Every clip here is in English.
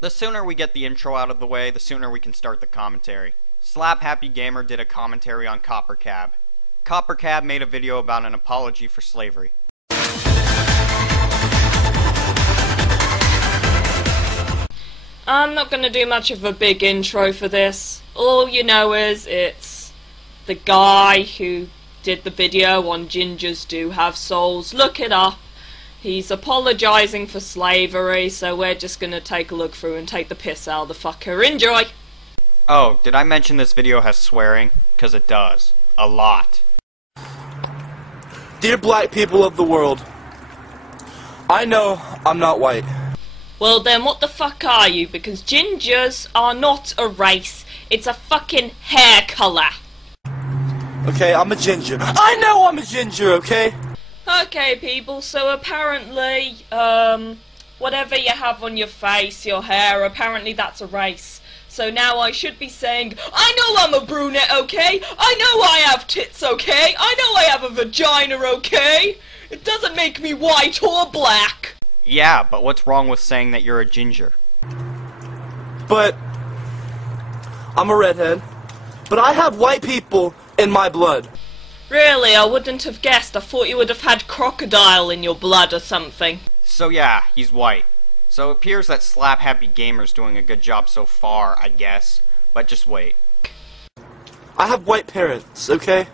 The sooner we get the intro out of the way, the sooner we can start the commentary. Slap Happy Gamer did a commentary on Copper Cab. Copper Cab made a video about an apology for slavery. I'm not going to do much of a big intro for this. All you know is it's the guy who did the video on Gingers Do Have Souls. Look it up. He's apologising for slavery, so we're just going to take a look through and take the piss out of the fucker. Enjoy! Oh, did I mention this video has swearing? 'Cause it does. A lot. Dear black people of the world, I know I'm not white. Well then, what the fuck are you? Because gingers are not a race. It's a fucking hair colour. Okay, I'm a ginger. I know I'm a ginger, okay? Okay, people, so apparently, whatever you have on your face, your hair, apparently that's a race. So now I should be saying, I know I'm a brunette, okay? I know I have tits, okay? I know I have a vagina, okay? It doesn't make me white or black. Yeah, but what's wrong with saying that you're a ginger? But I'm a redhead. But I have white people in my blood. Really, I wouldn't have guessed. I thought you would have had crocodile in your blood or something. So yeah, he's white. So it appears that Slap Happy Gamer's doing a good job so far, I guess. But just wait. I have white parents, okay?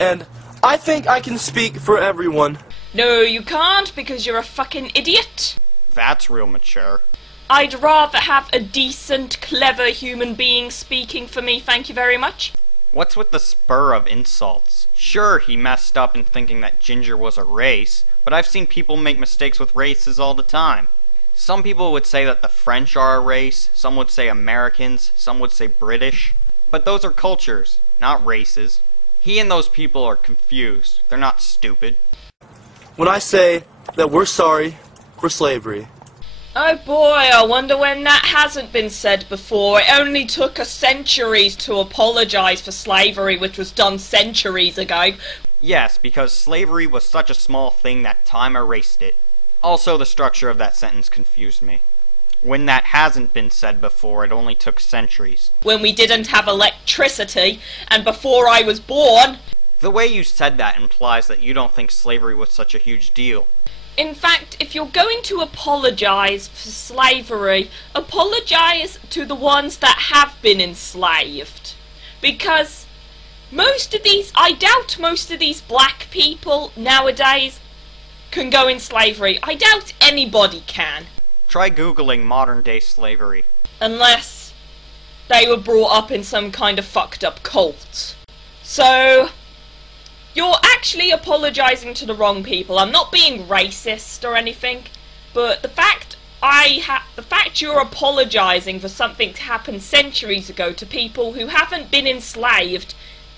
And I think I can speak for everyone. No, you can't, because you're a fucking idiot. That's real mature. I'd rather have a decent, clever human being speaking for me, thank you very much. What's with the spur of insults? Sure, he messed up in thinking that ginger was a race, but I've seen people make mistakes with races all the time. Some people would say that the French are a race, some would say Americans, some would say British. But those are cultures, not races. He and those people are confused. They're not stupid. When I say that we're sorry for slavery. Oh boy, I wonder when that hasn't been said before. It only took us centuries to apologise for slavery, which was done centuries ago. Yes, because slavery was such a small thing that time erased it. Also, the structure of that sentence confused me. When that hasn't been said before, it only took centuries. When we didn't have electricity, and before I was born. The way you said that implies that you don't think slavery was such a huge deal. In fact, if you're going to apologise for slavery, apologise to the ones that have been enslaved. Because I doubt most of these black people nowadays can go in slavery. I doubt anybody can. Try Googling modern day slavery. Unless they were brought up in some kind of fucked up cult. So you're actually apologising to the wrong people. I'm not being racist or anything, but the fact you're apologising for something that happened centuries ago to people who haven't been enslaved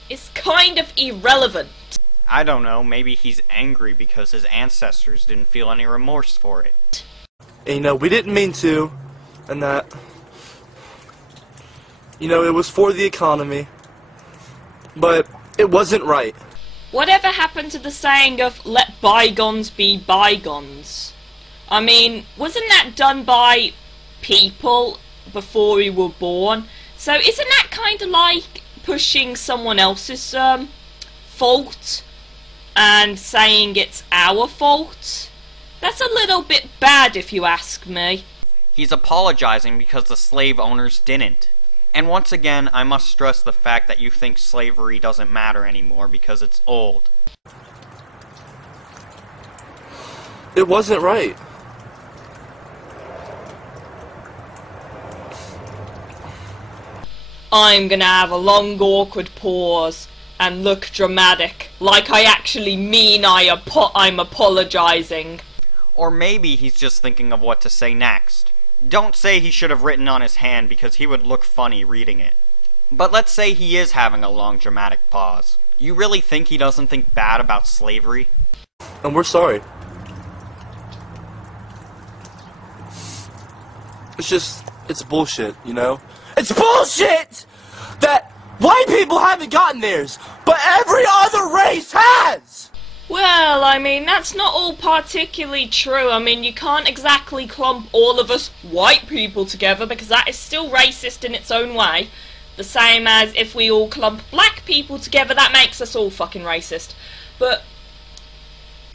is kind of irrelevant. I don't know, maybe he's angry because his ancestors didn't feel any remorse for it. And, you know, we didn't mean to, and that, you know, it was for the economy, but it wasn't right. Whatever happened to the saying of, let bygones be bygones? I mean, wasn't that done by people before we were born? So isn't that kind of like pushing someone else's fault and saying it's our fault? That's a little bit bad if you ask me. He's apologizing because the slave owners didn't. And once again, I must stress the fact that you think slavery doesn't matter anymore because it's old. It wasn't right. I'm gonna have a long awkward pause and look dramatic, like I actually mean I'm apologising. Or maybe he's just thinking of what to say next. Don't say he should have written on his hand because he would look funny reading it. But let's say he is having a long dramatic pause. You really think he doesn't think bad about slavery? And we're sorry. It's bullshit, you know? It's bullshit that white people haven't gotten theirs, but every other race has! Well, I mean, that's not all particularly true. I mean, you can't exactly clump all of us white people together because that is still racist in its own way. The same as if we all clump black people together, that makes us all fucking racist. But,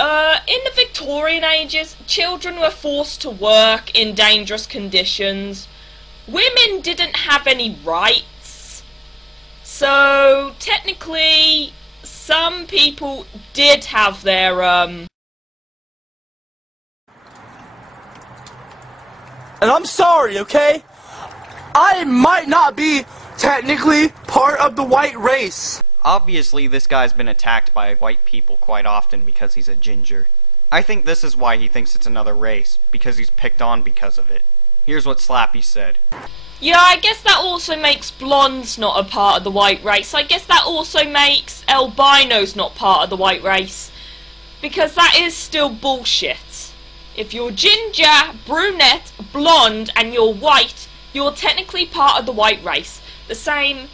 in the Victorian ages, children were forced to work in dangerous conditions. Women didn't have any rights. So, technically, some people did have their, And I'm sorry, okay? I might not be technically part of the white race. Obviously, this guy's been attacked by white people quite often because he's a ginger. I think this is why he thinks it's another race, because he's picked on because of it. Here's what Slappy said. Yeah, I guess that also makes blondes not a part of the white race. I guess that also makes albinos not part of the white race. Because that is still bullshit. If you're ginger, brunette, blonde, and you're white, you're technically part of the white race. The same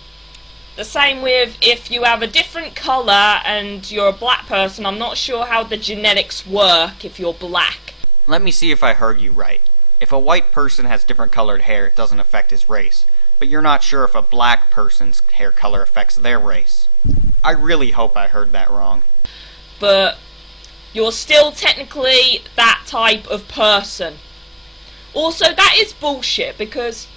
with if you have a different colour and you're a black person. I'm not sure how the genetics work if you're black. Let me see if I heard you right. If a white person has different colored hair, it doesn't affect his race. But you're not sure if a black person's hair color affects their race. I really hope I heard that wrong. But you're still technically that type of person. Also, that is bullshit because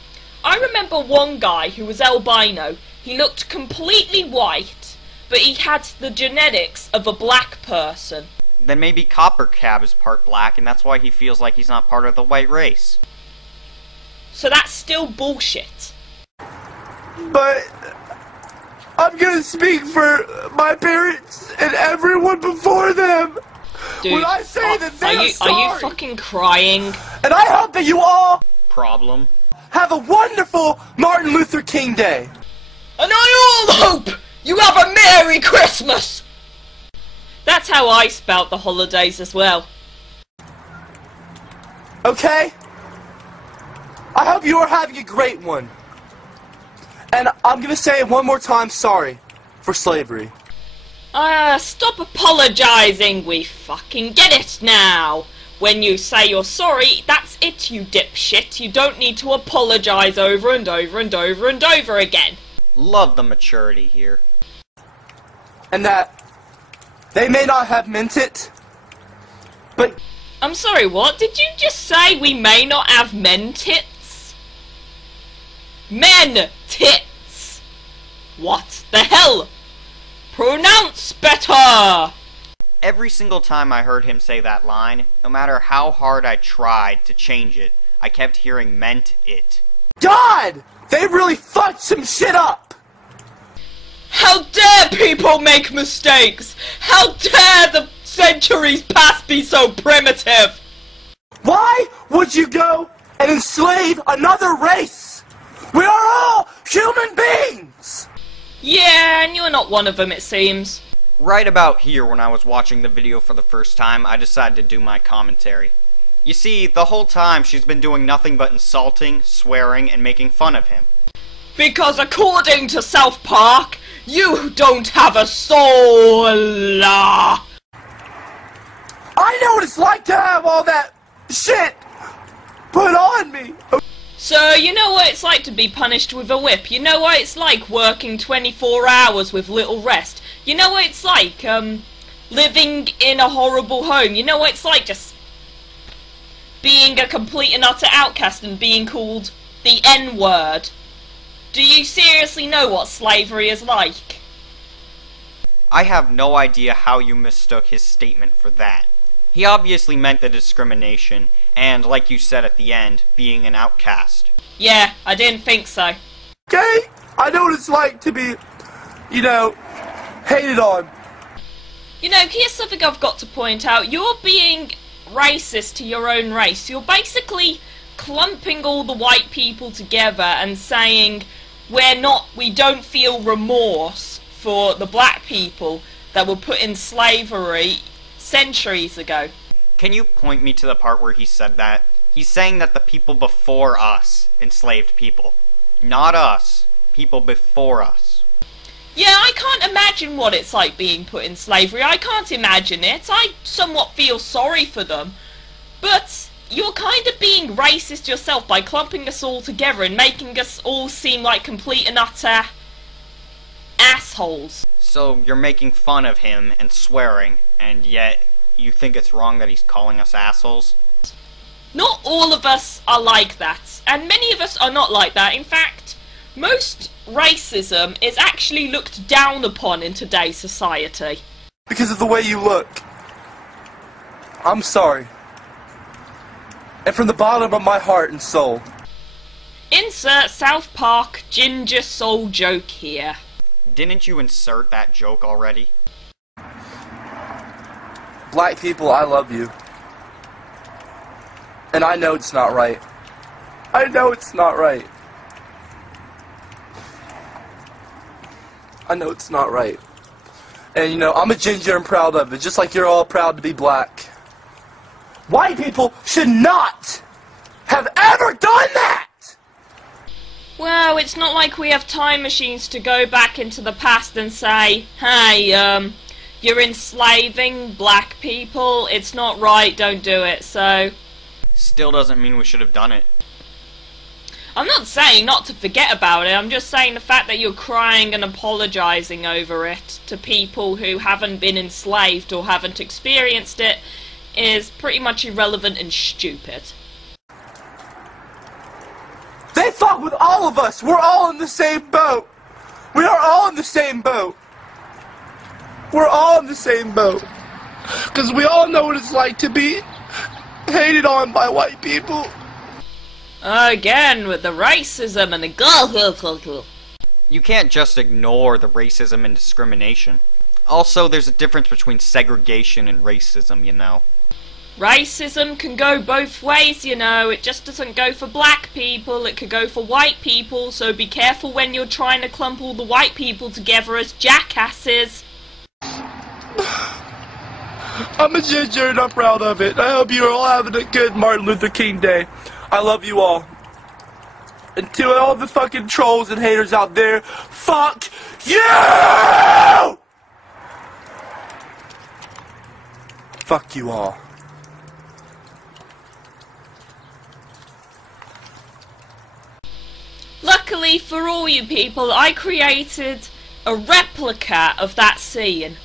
I remember one guy who was albino. He looked completely white, but he had the genetics of a black person. Then maybe Copper Cab is part black, and that's why he feels like he's not part of the white race. So that's still bullshit. But I'm gonna speak for my parents and everyone before them. Dude, when I say that they are sorry. Are you fucking crying? And I hope that you all Problem? have a wonderful Martin Luther King Day. And I all hope you have a Merry Christmas! That's how I spelt the holidays as well. Okay? I hope you are having a great one. And I'm gonna say it one more time, sorry for slavery. Stop apologizing, we fucking get it now. When you say you're sorry, that's it, you dipshit. You don't need to apologize over and over and over and over again. Love the maturity here. And that they may not have meant it, but... I'm sorry, what? Did you just say we may not have men tits? Men tits! What the hell? Pronounce better! Every single time I heard him say that line, no matter how hard I tried to change it, I kept hearing meant it. God! They really fucked some shit up! How dare people make mistakes! How dare the centuries past be so primitive! Why would you go and enslave another race? We are all human beings! Yeah, and you're not one of them, it seems. Right about here, when I was watching the video for the first time, I decided to do my commentary. You see, the whole time she's been doing nothing but insulting, swearing, and making fun of him. Because according to South Park, you don't have a soul! I know what it's like to have all that shit put on me! So, you know what it's like to be punished with a whip. You know what it's like working 24 hours with little rest. You know what it's like, living in a horrible home. You know what it's like just being a complete and utter outcast and being called the N-word. Do you seriously know what slavery is like? I have no idea how you mistook his statement for that. He obviously meant the discrimination, and, like you said at the end, being an outcast. Yeah, I didn't think so. Okay? I know what it's like to be, you know, hated on. You know, here's something I've got to point out. You're being racist to your own race. You're basically clumping all the white people together and saying we don't feel remorse for the black people that were put in slavery centuries ago. Can you point me to the part where he said that? He's saying that the people before us enslaved people. Not us. People before us. Yeah, I can't imagine what it's like being put in slavery. I can't imagine it. I somewhat feel sorry for them. But you're kind of being racist yourself by clumping us all together and making us all seem like complete and utter assholes. So you're making fun of him and swearing, and yet you think it's wrong that he's calling us assholes? Not all of us are like that, and many of us are not like that. In fact, most racism is actually looked down upon in today's society. Because of the way you look. I'm sorry. And from the bottom of my heart and soul. Insert South Park ginger soul joke here. Didn't you insert that joke already? Black people, I love you. And I know it's not right. I know it's not right. I know it's not right. And you know, I'm a ginger and proud of it, just like you're all proud to be black. White people should not have ever done that! Well, it's not like we have time machines to go back into the past and say, hey, you're enslaving black people, it's not right, don't do it, so... Still doesn't mean we should have done it. I'm not saying not to forget about it, I'm just saying the fact that you're crying and apologising over it to people who haven't been enslaved or haven't experienced it is pretty much irrelevant and stupid. They fought with all of us! We're all in the same boat! We are all in the same boat! We're all in the same boat! Because we all know what it's like to be hated on by white people. Again, with the racism and the You can't just ignore the racism and discrimination. Also, there's a difference between segregation and racism, you know. Racism can go both ways, you know. It just doesn't go for black people, it could go for white people, so be careful when you're trying to clump all the white people together as jackasses. I'm a ginger and I'm proud of it. I hope you're all having a good Martin Luther King Day. I love you all. And to all the fucking trolls and haters out there, fuck you! Fuck you all. Luckily for all you people, I created a replica of that scene.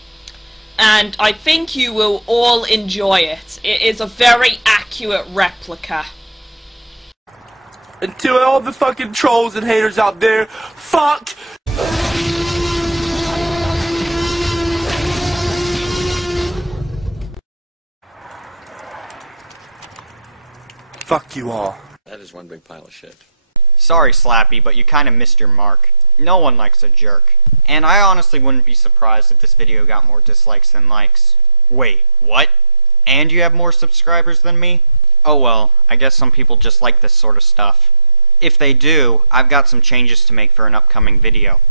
And I think you will all enjoy it. It is a very accurate replica. And to all the fucking trolls and haters out there, fuck! Fuck you all. That is one big pile of shit. Sorry, Slappy, but you kinda missed your mark. No one likes a jerk. And I honestly wouldn't be surprised if this video got more dislikes than likes. Wait, what? And you have more subscribers than me? Oh well, I guess some people just like this sort of stuff. If they do, I've got some changes to make for an upcoming video.